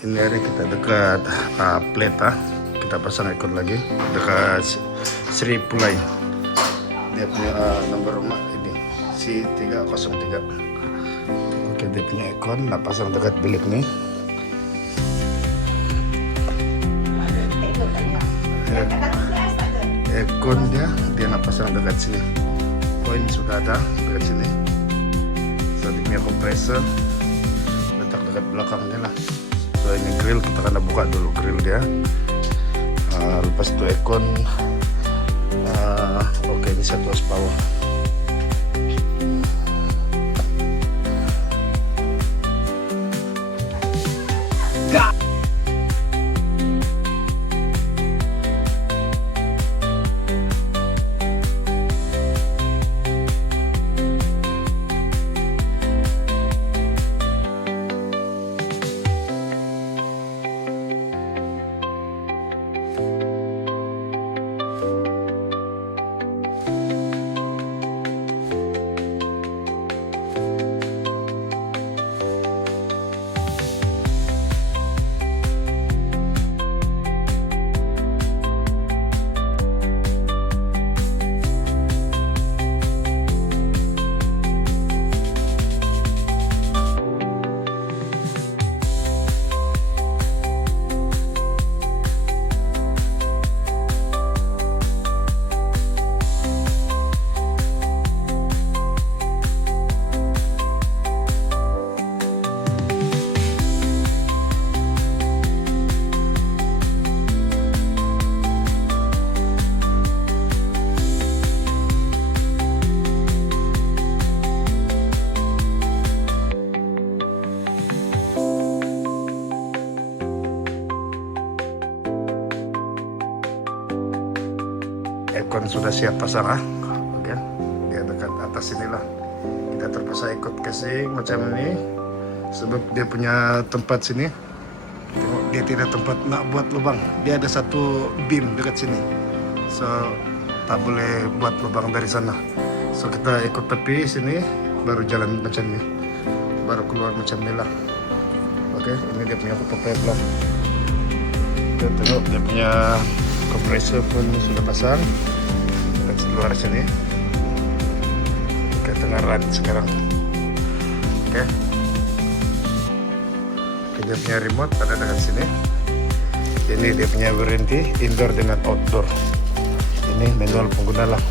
Ini hari kita dekat plate kita pasang ekor lagi dekat Sri Pulai. Dia punya nomor rumah ini C303. Oke, dia punya ekor nak pasang dekat bilik nih. Ekor dia nak pasang dekat sini. Koin sudah ada dekat sini. So dia punya kompresor letak dekat belakangnya lah. So ini grill, kita akan buka dulu grill dia. Lepas itu ekon. Oke, ini 1 horsepower. Ekon sudah siap pasang Oke, dia dekat atas inilah. Kita terpaksa ikut casing macam ini sebab dia punya tempat sini. Tengok, dia tidak tempat nak buat lubang. Dia ada satu beam dekat sini, so tak boleh buat lubang dari sana. So kita ikut tepi sini, baru jalan macam ni, baru keluar macam ni lah. Oke, ini dia punya pipe lah. Kita tengok dia punya kompresor pun sudah pasang dekat luar sini. Ke tengah run sekarang. Oke. Dia punya remote ada dekat sini. Ini dia punya warranty indoor dengan outdoor. Ini manual pengguna lah.